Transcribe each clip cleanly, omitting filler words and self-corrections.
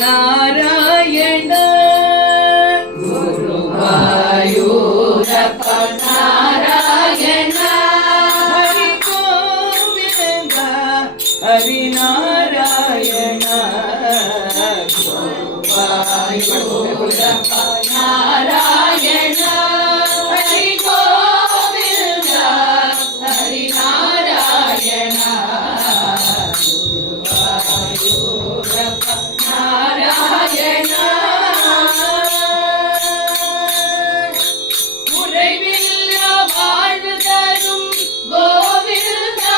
நாராயண குருவாயூரப்ப நாராயண ஹரி கோவிந்த ஹரி நாராயண குருவாயூரப்ப நாராயண ஹரி கோவிந்த ஹரி நாராயண குருவாயூரப்ப நாராயண குறைவில்லா வாழ்வு தரும் கோவிந்தா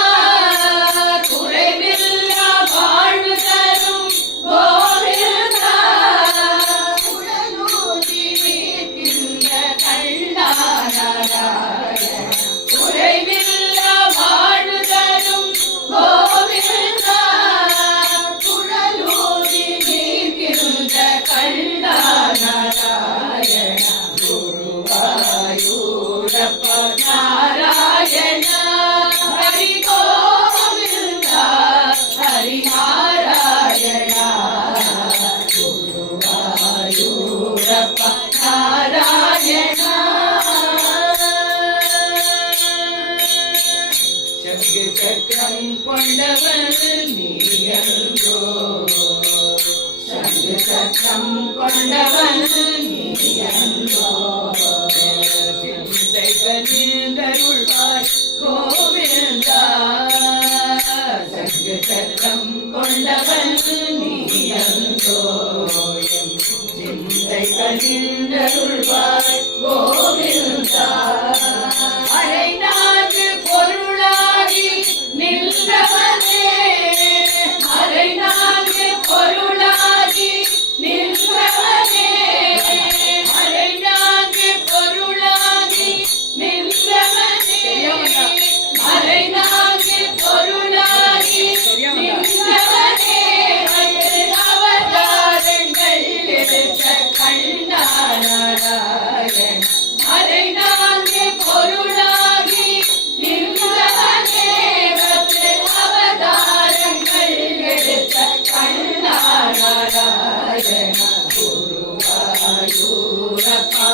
குறைவில்லா வாழ்வு தரும் கோவிந்தா உடலூதி வீட்டின்ற கண்ணா நாராயண குறைவில்லா வாழ்வு தரும் கோவிந்தா குடலூதி வீட்டின்ற கண்ணா நாராயண குருவாயூரப்ப நாராயண ஹரி கோவிந்தா ஹரி நாராயண குருவாயூரப்ப நாராயண சங்கு சக்கரம் கொண்டவன் நீயன்றோ சங்கு சக்கரம் கொண்டவன் நீயன்றோ சிந்தை கனிந்தருள்வாய் கோவிந்தா சங்கு சக்கரம் கொண்டவன் நீயன்றோ சிந்தை கனிந்தருள்வாய் கோவிந்தா அரைநாடு பொருளாகி நின்றவனே அரைநாடு பொருளாகி நின்றவனே அரைநாடு பொருளாகி நின்றவனே அரைநாடு பொருளாகி நின்றவனே அவதாரங்கள் எடுத்த கண்ணா நாராயண அரைநாடு பொருளாகி நின்றவனே அவதாரங்கள் எடுத்த கண்ணா நாராயண குருவாயூரப்பா